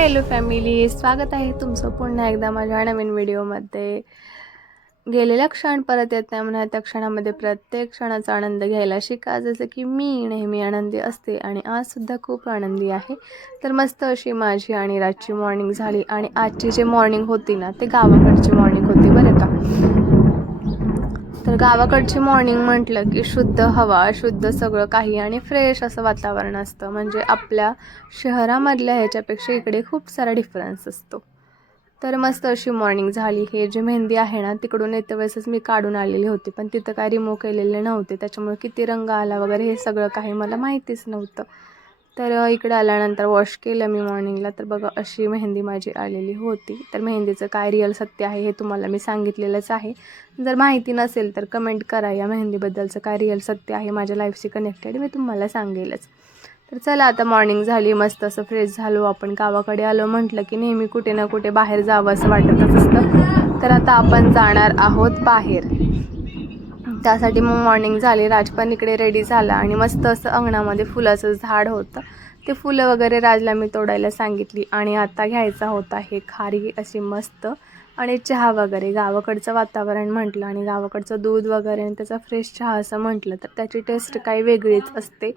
Hi hello family, स्वागत आहे तुमचं पुन्हा एकदा माझ्या नवीन व्हिडिओमध्ये. गेलेल्या क्षण परत येत नाही म्हणा, त्या क्षणामध्ये प्रत्येक क्षणाचा आनंद घ्यायला शिका. जसं की मी नेहमी आनंदी असते आणि आजसुद्धा खूप आनंदी आहे. तर मस्त अशी माझी आणि रातची मॉर्निंग झाली आणि आजची जे मॉर्निंग होती ना, ते गावाकडची मॉर्निंग होती बरं का. तर गावाकडची मॉर्निंग म्हटलं की शुद्ध हवा, शुद्ध सगळं काही आणि फ्रेश असं वातावरण असतं. म्हणजे आपल्या शहरामधल्या ह्याच्यापेक्षा इकडे खूप सारा डिफरन्स असतो. तर मस्त अशी मॉर्निंग झाली. हे जे मेहंदी आहे ना, तिकडून येत्या वेळेसच मी काढून आलेली होती, पण तिथं काय रिमूव्ह केलेले नव्हते. त्याच्यामुळे किती रंग आला वगैरे हे सगळं काही मला माहितीच नव्हतं. तर इकडे आल्यानंतर वॉश केलं मी मॉर्निंगला. तर बघा अशी मेहंदी माझी आलेली होती. तर मेहंदीचं काय रिअल सत्य आहे हे तुम्हाला मी सांगितलेलंच आहे. जर माहिती नसेल तर कमेंट करा, या मेहंदीबद्दलचं काय रिअल सत्य आहे माझ्या लाईफशी कनेक्टेड, मी तुम्हाला सांगेलच. तर चला आता मॉर्निंग झाली, मस्त असं फ्रेश झालो. आपण गावाकडे आलो म्हटलं की नेहमी कुठे ना कुठे बाहेर जावं असं वाटतच असतं. तर आता आपण जाणार आहोत बाहेर. त्यासाठी मग मॉर्निंग झाली. राज पण इकडे रेडी झाला आणि मस्त असं अंगणामध्ये फुलाचं झाड होतं. ते फुलं वगैरे राजला मी तोडायला सांगितली आणि आता घ्यायचा होता हे खारी अशी मस्त आणि चहा वगैरे. गावाकडचं वातावरण म्हटलं आणि गावाकडचं दूध वगैरे आणि त्याचा फ्रेश चहा असं म्हटलं तर त्याची टेस्ट काही वेगळीच असते.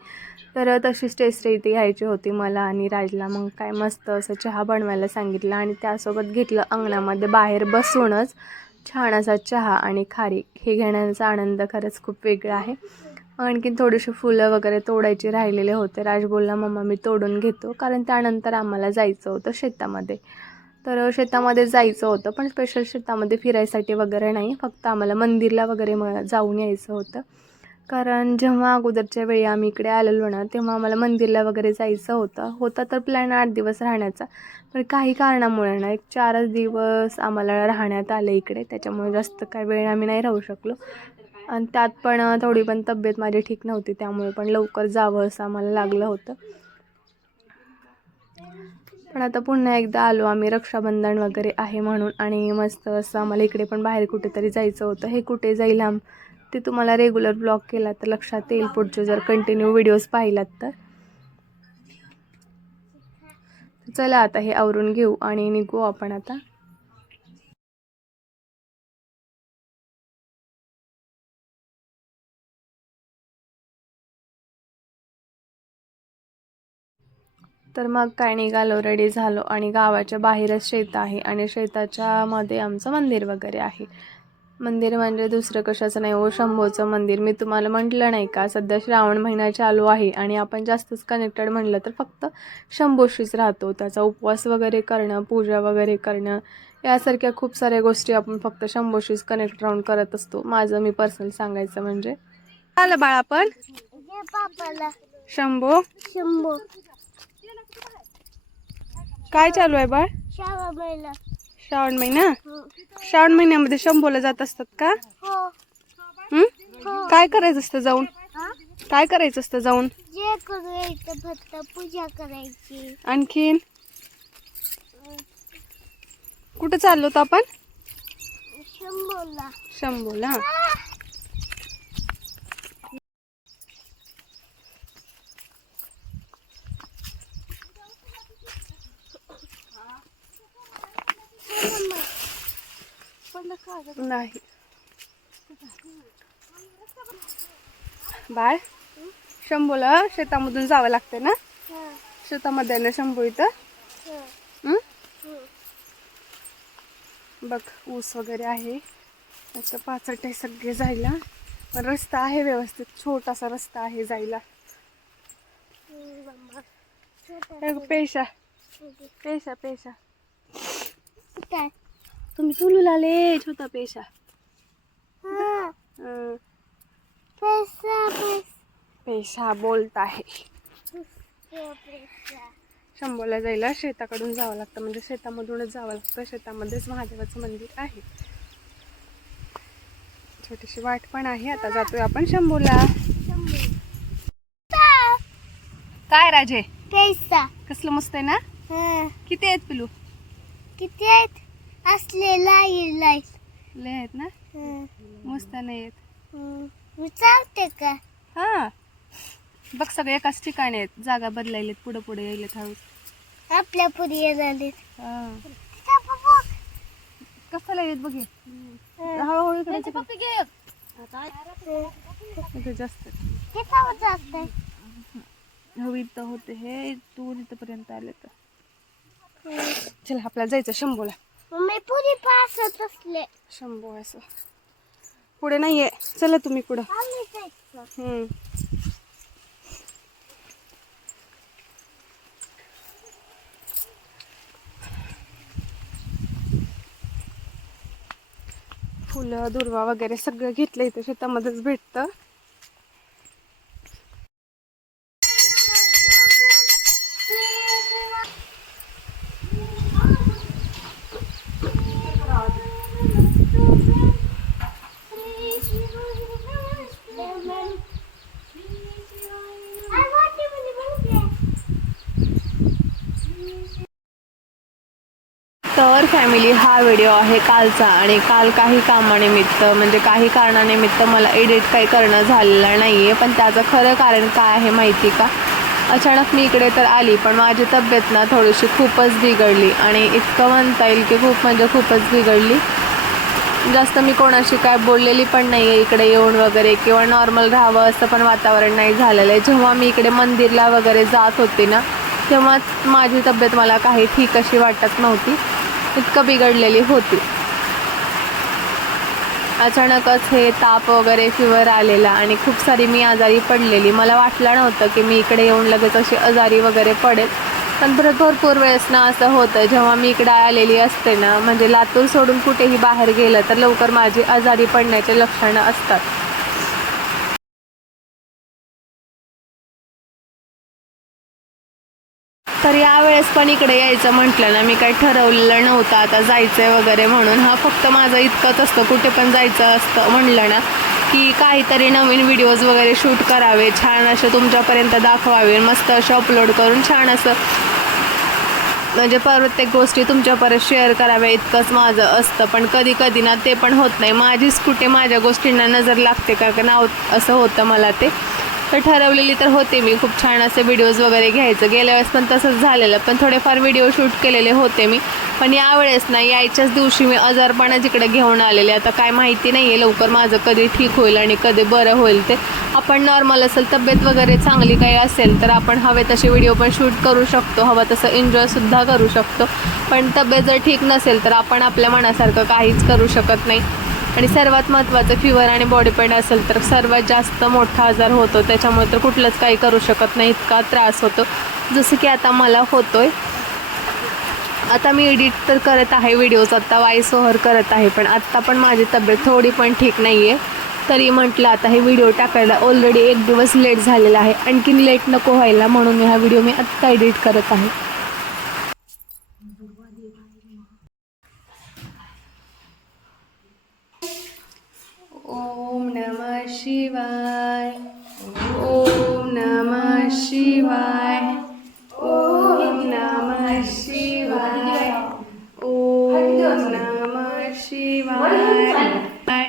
तर तशीच टेस्ट इथे घ्यायची होती मला आणि राजला. मग काय मस्त असं चहा बनवायला सांगितलं आणि त्यासोबत घेतलं अंगणामध्ये बाहेर बसूनच छान असा चहा आणि खारी. हे घेण्याचा आनंद खरंच खूप वेगळा आहे. आणखीन थोडीशी फुलं वगैरे तोडायची राहिलेले होते. राज बोलला मम्मा मी तोडून घेतो, कारण त्यानंतर आम्हाला जायचं होतं शेतामध्ये. तर शेतामध्ये जायचं होतं, पण स्पेशल शेतामध्ये फिरायसाठी वगैरे नाही, फक्त आम्हाला मंदिरला वगैरे जाऊन यायचं होतं. कारण जेव्हा अगोदरच्या वेळी आम्ही इकडे आलेलो ना, तेव्हा आम्हाला मंदिरला वगैरे जायचं होता तर प्लॅन 8 दिवस राहण्याचा. पण काही कारणामुळे ना 4च दिवस आम्हाला राहण्यात आलं इकडे. त्याच्यामुळे जास्त काही वेळ आम्ही नाही राहू शकलो आणि त्यात पण थोडी पण तब्येत माझी ठीक नव्हती, त्यामुळे पण लवकर जावं असं आम्हाला लागलं होतं. पण आता पुन्हा एकदा आलो आम्ही, रक्षाबंधन वगैरे आहे म्हणून. आणि मस्त असं आम्हाला इकडे पण बाहेर कुठेतरी जायचं होतं. हे कुठे जाईल ते तुम्हाला रेग्युलर ब्लॉग केला तर लक्षात येईल, पुढचे जर कंटिन्यू व्हिडिओज पाहिलात तर. चला आता हे आवरून घेऊ आणि निघू आपण आता. तर मग काय निघालो, रेडी झालो आणि गावाच्या बाहेरच शेत आहे आणि शेताच्या मध्ये आमचं मंदिर वगैरे आहे. मंदिर म्हणजे दुसरं कशाचं नाही हो, शंभूचं मंदिर. मी तुम्हाला म्हटलं नाही का, सध्या श्रावण महिना चालू आहे आणि आपण जास्तच कनेक्टेड म्हणलं तर फक्त शंभूशीच राहतो. त्याचा उपवास वगैरे करणं, पूजा वगैरे करणं, यासारख्या खूप साऱ्या गोष्टी आपण फक्त शंभूशीच कनेक्ट राहून करत असतो. माझं मी पर्सनल सांगायचं म्हणजे. आलं बाळा पण शंभू शंभू काय चालू आहे बाळ? श्रावण महिना. श्रावण महिन्यामध्ये शंभूला जात असतात का? काय करायचं असतं जाऊन? काय करायचं असतं जाऊन? फक्त पूजा करायची. आणखीन कुठं चाललो तर आपण? शंभूला. शंभूला. नाही बाळ, शंभूला शेतामधून जावं लागते ना? शेतामध्ये ना शंभू इथं. बघ ऊस वगैरे आहे, असं पाचट आहे सगळे जायला, पण रस्ता आहे व्यवस्थित, छोटासा रस्ता आहे जायला. पेशा पेशा पेशा काय तुम्ही तुलू आले, छोटा पेशा. पेशा बोलत आहे. शंभूला जायला शेताकडून जावं लागतं, म्हणजे शेतामधूनच जावं लागतं. शेतामध्येच महादेवाचं मंदिर आहे. छोटीशी वाट पण आहे. आता जातोय आपण शंभूला. काय राजे? पैसा कसलं मस्त आहे ना. किती आहेत पिलू? किती आहेत? असले लय आहेत ना. मस्त नाही आहेत. चालते का? हा बघ सगळे एकाच ठिकाणी आहेत, जागा बदलायलेत, पुढे पुढे यायलेत हळूच. आपल्या पुरी झाले कसं येत बघे हळूहळू इकडे जास्त हवी तर होते हे दूर इथपर्यंत आले तर चल आपल्याला जायचं शंभूला मी पुरी पासत असले शंभू असं पुढे नाहीये चला तुम्ही पुढं फुलं दुर्वा वगैरे सगळं घेतलं इथे शेतामध्येच भेटतं. तर फॅमिली हा व्हिडिओ आहे कालचा आणि काल काही कामानिमित्त म्हणजे काही कारणानिमित्त मला एडिट काही करणं झालेलं नाही आहे. पण त्याचं खरं कारण काय आहे माहिती का, अचानक मी इकडे तर आली पण माझी तब्येत ना थोडीशी खूपच बिघडली आणि इतकं म्हणता येईल की खूप म्हणजे खूपच बिघडली. जास्त मी कोणाशी काय बोललेली पण नाही आहे इकडे येऊन वगैरे किंवा नॉर्मल राहावं असं पण वातावरण नाही झालेलं आहे. जेव्हा मी इकडे मंदिरला वगैरे जात होते ना तेव्हा माझी तब्येत मला काही ठीक अशी वाटत नव्हती, इतकं बिघडलेली होती. अचानकच हे ताप वगैरे फिवर आलेला आणि खूप सारी मी आजारी पडलेली. मला वाटलं नव्हतं की मी इकडे येऊन लगेच अशी आजारी वगैरे पडेल, पण भरपूर वेळेस ना असं होतं जेव्हा मी इकडे आलेली असते ना, म्हणजे लातूर सोडून कुठेही बाहेर गेलं तर लवकर माझी आजारी पडण्याचे लक्षणं असतात. तर यावेळेस पण इकडे यायचं म्हटलं ना, मी काही ठरवलेलं नव्हतं आता जायचंय वगैरे म्हणून. हा फक्त माझं इतकंच असतं, कुठे पण जायचं असतं म्हणलं ना की काहीतरी नवीन व्हिडिओज वगैरे शूट करावे, छान असे तुमच्यापर्यंत दाखवावे, मस्त असे अपलोड करून छान असं म्हणजे प्रत्येक गोष्टी तुमच्यापर्यंत शेअर कराव्या इतकंच माझं असतं. पण कधी कधी ना ते पण होत नाही, माझीच कुठे माझ्या गोष्टींना नजर लागते का नाव असं होतं मला. ते तर ठरवलेली तर होते मी खूप छान असे व्हिडिओज वगैरे घ्यायचं. गेल्या वेळेस पण तसंच झालेलं, पण थोडेफार व्हिडिओ शूट केलेले होते मी. पण यावेळेस ना यायच्याच दिवशी मी आजारपणा जिकडे घेऊन आलेले. आता काय माहिती नाही आहे लवकर माझं कधी ठीक होईल आणि कधी बरं होईल ते. आपण नॉर्मल असेल, तब्येत वगैरे चांगली काही असेल तर आपण हवे तसे व्हिडिओ पण शूट करू शकतो, हवं तसं एन्जॉयसुद्धा करू शकतो. पण तब्येत जर ठीक नसेल तर आपण आपल्या मनासारखं काहीच करू शकत नाही. आणि सर्वात महत्त्वाचं फिवर आणि बॉडी पेन असेल तर सर्वात जास्त मोठा आजार होतो, त्याच्यामुळे तर कुठलंच काही करू शकत नाही, इतका त्रास होतो जसं की आता मला होतोय. आता मी एडिट तर करत आहे व्हिडिओज, आता वॉइस ओव्हर करत आहे, पण आत्ता पण माझी तब्येत थोडी पण ठीक नाही आहे. तरी म्हटलं आता हे व्हिडिओ टाकायला ऑलरेडी एक दिवस लेट झालेला आहे, आणखीन लेट नको व्हायला म्हणून मी हा व्हिडिओ आत्ता एडिट करत आहे. ओम नमः शिवाय, ओम नमः शिवाय, ओम नमः शिवाय, ओम नमः शिवाय,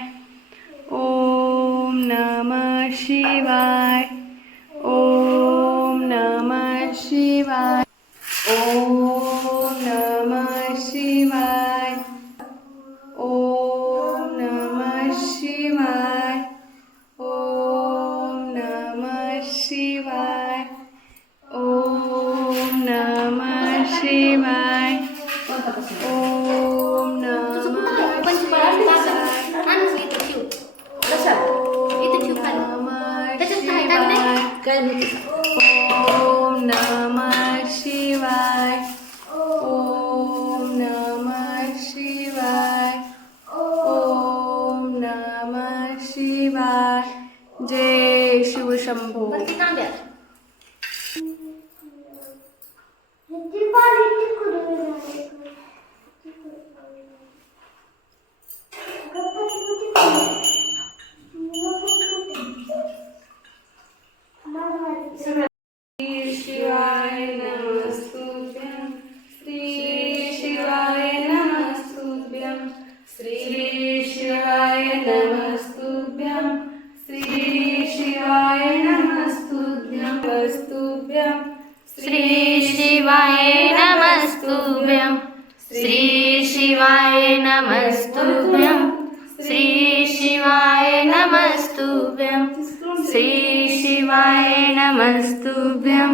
ओम नमः शिवाय, ओम नमः शिवाय, ओम नमः शिवाय, ओम नमः शिवाय, ओम नमः शिवाय, ओम नमः शिवाय, ओम नमः ओम नमः शिवाय, ओम नमः शिवाय, ओम नमः शिवाय. जय शिव शंभो. श्री शिवाय नमस्तुभ्यं, श्री शिवाय नमस्तुभ्यं, श्री शिवाय नमस्तुभ्यं, श्री शिवाय नमस्तुभ्यं, श्री शिवाय नमः शिवाय नमस्तुभ्यं श्री शिवाय नमस्तुभ्यं श्री शिवाय नमस्तुभ्यं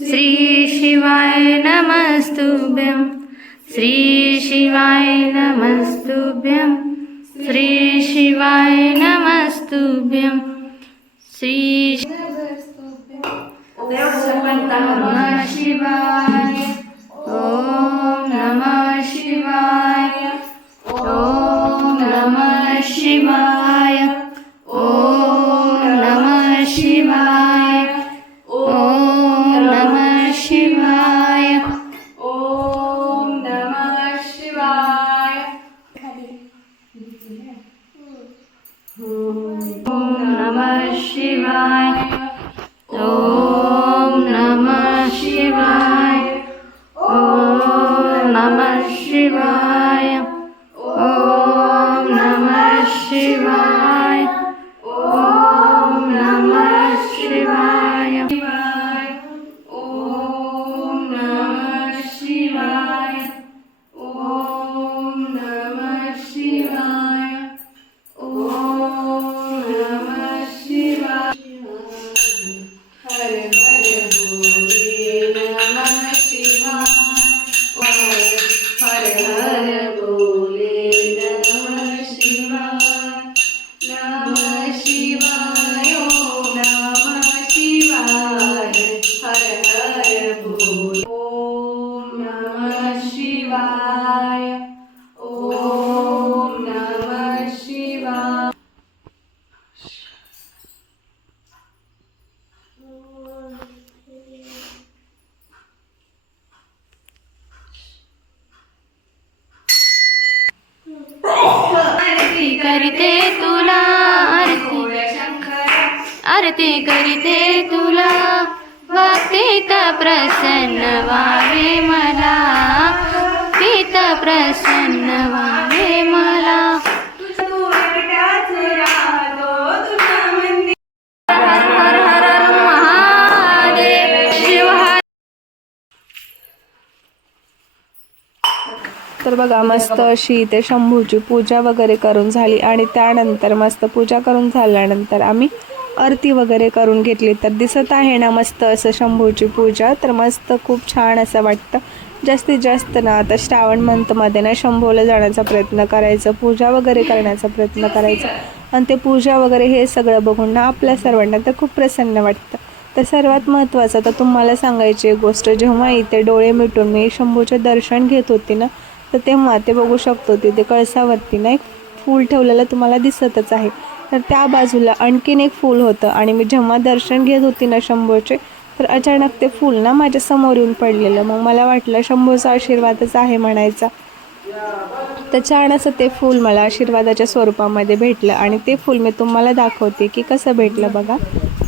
श्री शिवाय नमस्तुभ्यं श्री शिवाय नमस्तुभ्यं श्री शिवाय नमस्तुभ्यं श्री नमः शिवाय ओम नमः शिवाय ओम नमः शिवाय ओम नमः शिवाय ओम नमः शिवाय ओम नमः शिवाय ओम नमः शिवाय ओम नमः शिवाय ओम नमः शिवाय ओम नमः शिवाय ओम नमः शिवाय ओम नमः शिवाय ओम नमः शिवाय ओम नमः शिवाय हर हर बोले नमः शिवाय हर हर बोले नमः शिवाय ओम नमः शिवाय हर हर बोले ओम नमः शिवाय ओम नमः शिवाय आरती करते तुला आरती करते तुला भक्तीत प्रसन्न व्हावे मला भक्तीत प्रसन्न व्हावे मला हर हर हर महादेव शिव हर. तर बघा मस्त अशी इथे शंभूची पूजा वगैरे करून झाली आणि त्यानंतर मस्त पूजा करून झाल्यानंतर आम्ही आरती वगैरे करून घेतली. तर दिसत आहे ना मस्त असं शंभूची पूजा. तर मस्त खूप छान असं वाटतं. जास्तीत जास्त ना आता श्रावण मंथमध्ये ना शंभूला जाण्याचा प्रयत्न करायचा, पूजा वगैरे करण्याचा प्रयत्न करायचा आणि ते पूजा वगैरे हे सगळं बघून ना आपल्या सर्वांना तर खूप प्रसन्न वाटतं. तर सर्वात महत्त्वाचं तर तुम्हाला सांगायची एक गोष्ट, जेव्हा इथे डोळे मिटून मी शंभूचे दर्शन घेत होते ना तर तेव्हा ते बघू शकतो तिथे कळसावरती ना एक फूल ठेवलेलं तुम्हाला दिसतच आहे. तर त्या बाजूला आणखीन एक फूल होतं आणि मी जेव्हा दर्शन घेत होती ना शंभूचे तर अचानक ते फूल ना माझ्या समोर येऊन पडलेलं. मग मला वाटलं शंभूचा आशीर्वादच आहे म्हणायचा. तर छान असं ते फूल मला आशीर्वादाच्या स्वरूपामध्ये भेटलं आणि ते फूल मी तुम्हाला दाखवते की कसं भेटलं बघा.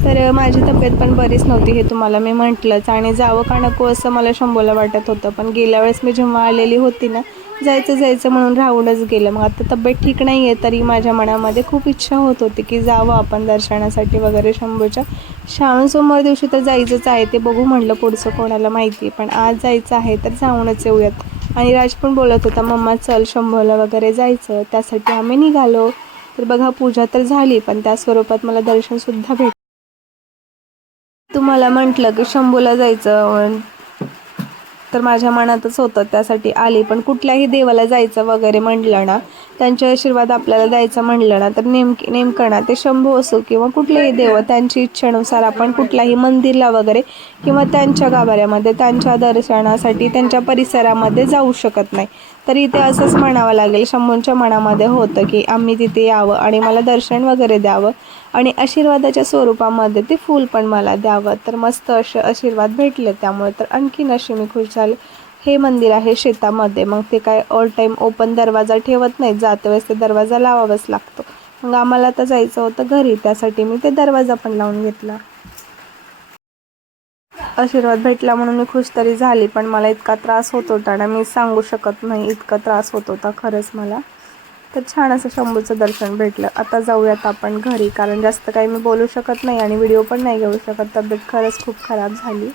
तर माझी तब्येत पण बरीच नव्हती हे तुम्हाला मी म्हटलंच आणि जावं का नको असं मला शंभूला वाटत होतं. पण गेल्या वेळेस मी जेव्हा आलेली होती ना जायचं म्हणून राहूनच गेलं. मग आता तब्येत ठीक नाही आहे तरी माझ्या मनामध्ये खूप इच्छा होत होती की जावं आपण दर्शनासाठी वगैरे शंभूच्या. श्रावण सोमवार दिवशी तर जायचंच आहे, ते बघू म्हटलं पुढचं कोणाला माहिती, पण आज जायचं आहे तर जाऊनच येऊयात. आणि राज पण बोलत होता मम्मा चल शंभूला वगैरे जायचं, त्यासाठी आम्ही निघालो. तर बघा पूजा तर झाली पण त्या स्वरूपात मला दर्शनसुद्धा भेटलं. तुम्हाला म्हटलं की शंभूला जायचं तर माझ्या मनातच होतं त्यासाठी आली. पण कुठल्याही देवाला जायचं वगैरे म्हटलं ना, त्यांचे आशीर्वाद आपल्याला द्यायचं म्हटलं ना तर नेमकं ना ते शंभू असो किंवा कुठलेही देव त्यांची इच्छेनुसार आपण कुठल्याही मंदिरला वगैरे किंवा त्यांच्या गाभाऱ्यामध्ये त्यांच्या दर्शनासाठी त्यांच्या परिसरामध्ये जाऊ शकत नाही. तर इथे असंच म्हणावं लागेल, शंभूंच्या मनामध्ये होतं की आम्ही तिथे यावं आणि मला दर्शन वगैरे द्यावं आणि आशीर्वादाच्या स्वरूपामध्ये ते फूल पण मला द्यावं. तर मस्त असे आशीर्वाद भेटले त्यामुळे तर आणखीन अशी मी खुश झाले. हे मंदिर आहे शेतामध्ये, मग ते काय ऑल टाईम ओपन दरवाजा ठेवत नाहीत, जाते वेळेस ते दरवाजा लावावाच लागतो. मग आम्हाला आता जायचं होतं घरी, त्यासाठी मी ते दरवाजा पण लावून घेतला. आशीर्वाद भेटला म्हणून मी खुश तरी झाली, पण मला इतका त्रास होत होता ना मी सांगू शकत नाही, इतका त्रास होत होता खरंच मला. तर छान असं शंभूचं दर्शन भेटलं. आता जाऊयात आपण घरी, कारण जास्त काही मी बोलू शकत नाही आणि व्हिडिओ पण नाही घेऊ शकत, तब्येत खरंच खूप खराब झाली.